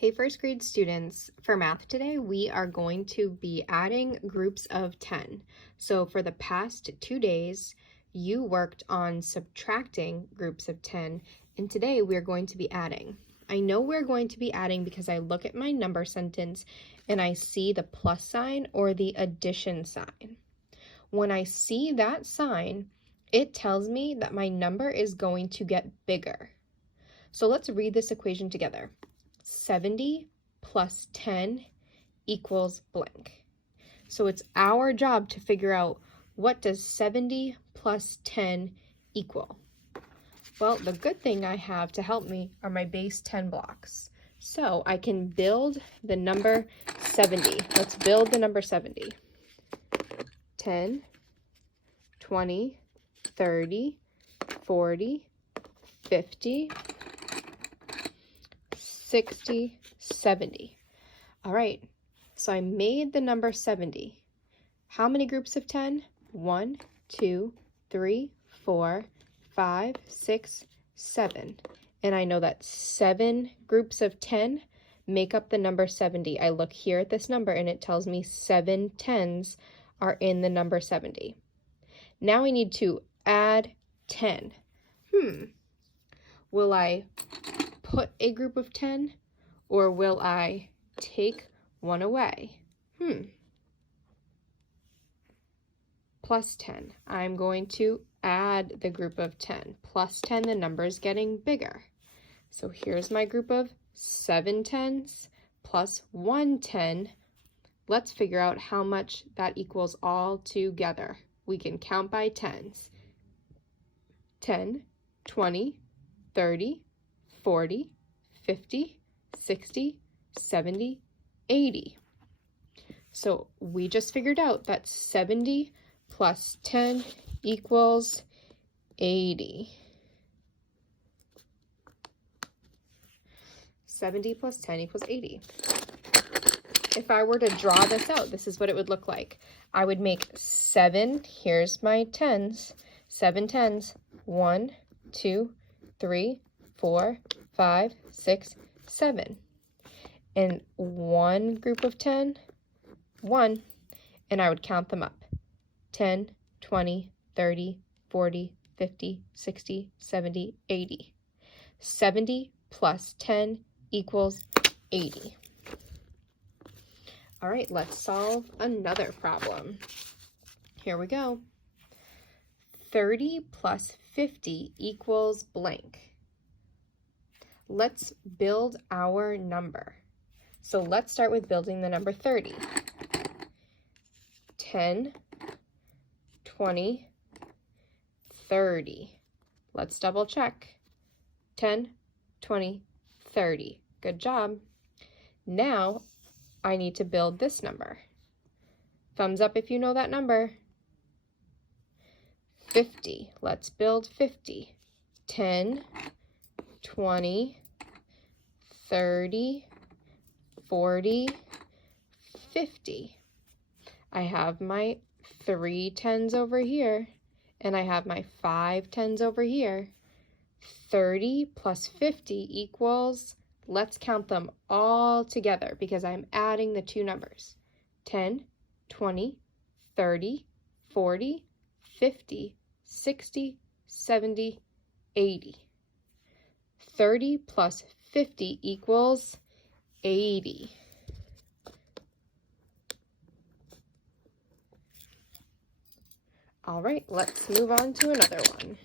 Hey first grade students, for math today we are going to be adding groups of 10. So for the past 2 days you worked on subtracting groups of 10 and today we're going to be adding. I know we're going to be adding because I look at my number sentence and I see the plus sign or the addition sign. When I see that sign, it tells me that my number is going to get bigger. So let's read this equation together. 70 plus 10 equals blank. So it's our job to figure out, what does 70 plus 10 equal? Well, the good thing I have to help me are my base 10 blocks. So I can build the number 70. Let's build the number 70. 10, 20, 30, 40, 50, 60, 70. All right, so I made the number 70. How many groups of 10? 1, 2, 3, 4, 5, 6, 7. And I know that 7 groups of 10 make up the number 70. I look here at this number and it tells me 7 tens are in the number 70. Now I need to add 10. Will I put a group of 10 or will I take one away? Plus 10. I'm going to add the group of 10. Plus 10, the number is getting bigger. So here's my group of 7 tens plus 1 10. Let's figure out how much that equals all together. We can count by tens. 10, 20, 30, 40, 50, 60, 70, 80. So we just figured out that 70 plus 10 equals 80. 70 plus 10 equals 80. If I were to draw this out, this is what it would look like. I would make 7, here's my tens, 7 tens, 1, 2, 3, 4, 5, 6, 7. And one group of 10, 1, and I would count them up. 10, 20, 30, 40, 50, 60, 70, 80. 70 plus 10 equals 80. All right, let's solve another problem. Here we go. 30 plus 50 equals blank. Let's build our number. So let's start with building the number 30. 10, 20, 30. Let's double check. 10, 20, 30. Good job. Now I need to build this number. Thumbs up if you know that number. 50. Let's build 50. 10, 20, 30, 40, 50. I have my 3 tens over here, and I have my 5 tens over here. 30 plus 50 equals, let's count them all together because I'm adding the two numbers. 10, 20, 30, 40, 50, 60, 70, 80. 30 plus 50 equals 80. All right, let's move on to another one.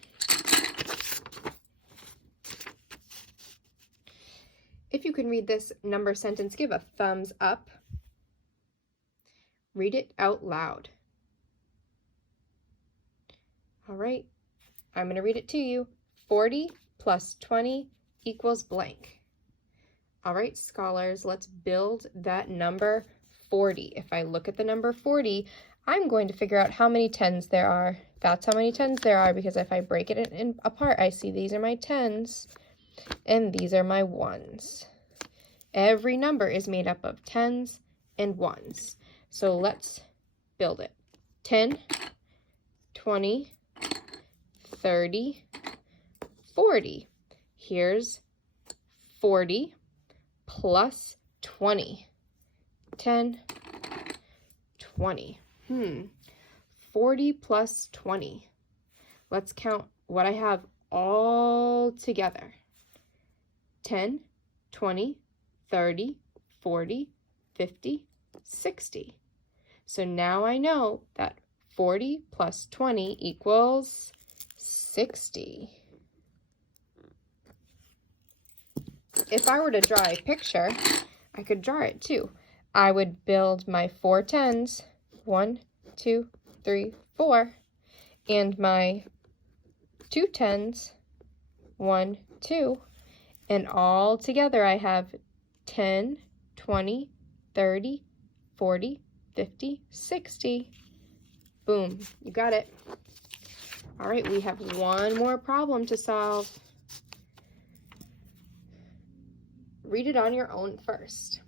If you can read this number sentence, give a thumbs up. Read it out loud. All right, I'm going to read it to you. 40 plus 20 equals blank. All right, scholars, let's build that number 40. If I look at the number 40, I'm going to figure out how many tens there are. That's how many tens there are, because if I break it apart, I see these are my tens and these are my ones. Every number is made up of tens and ones. So let's build it. 10, 20, 30, 40. Here's 40 plus 20. 10, 20. 40 plus 20. Let's count what I have all together. 10, 20, 30, 40, 50, 60. So now I know that 40 plus 20 equals 60. If I were to draw a picture, I could draw it too. I would build my 4 tens, 1, 2, 3, 4, and my 2 tens, 1, 2, and all together I have 10, 20, 30, 40, 50, 60. Boom, you got it. All right, we have one more problem to solve. Read it on your own first.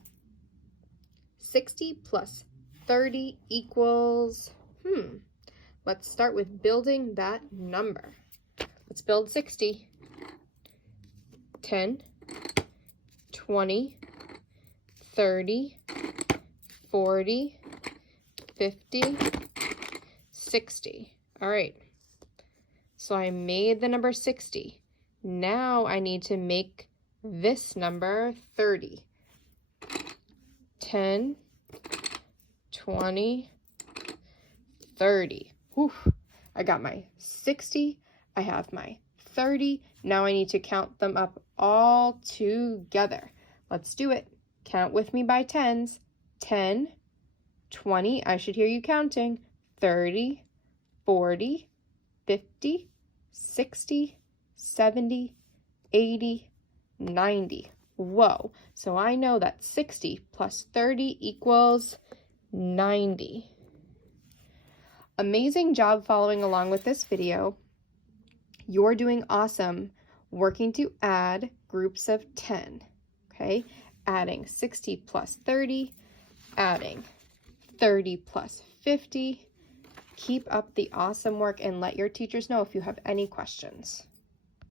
60 plus 30 equals, let's start with building that number. Let's build 60. 10, 20, 30, 40, 50, 60. All right, so I made the number 60. Now I need to make this number 30. 10, 20, 30. Whew. I got my 60. I have my 30. Now I need to count them up all together. Let's do it. Count with me by tens. 10, 20. I should hear you counting. 30, 40, 50, 60, 70, 80, 90. Whoa. So I know that 60 plus 30 equals 90. Amazing job following along with this video. You're doing awesome working to add groups of 10, okay? Adding 60 plus 30, adding 30 plus 50. Keep up the awesome work and let your teachers know if you have any questions.